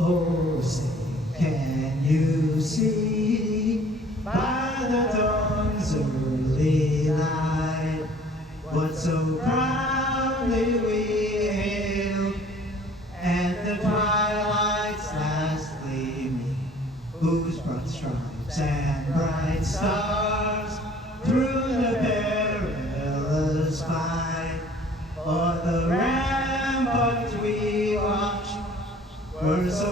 Oh, say, can you see by the dawn's early light what so proudly we hailed at the twilight's last gleaming, whose broad stripes and bright stars through the perilous fight o'er the ramparts we watched were so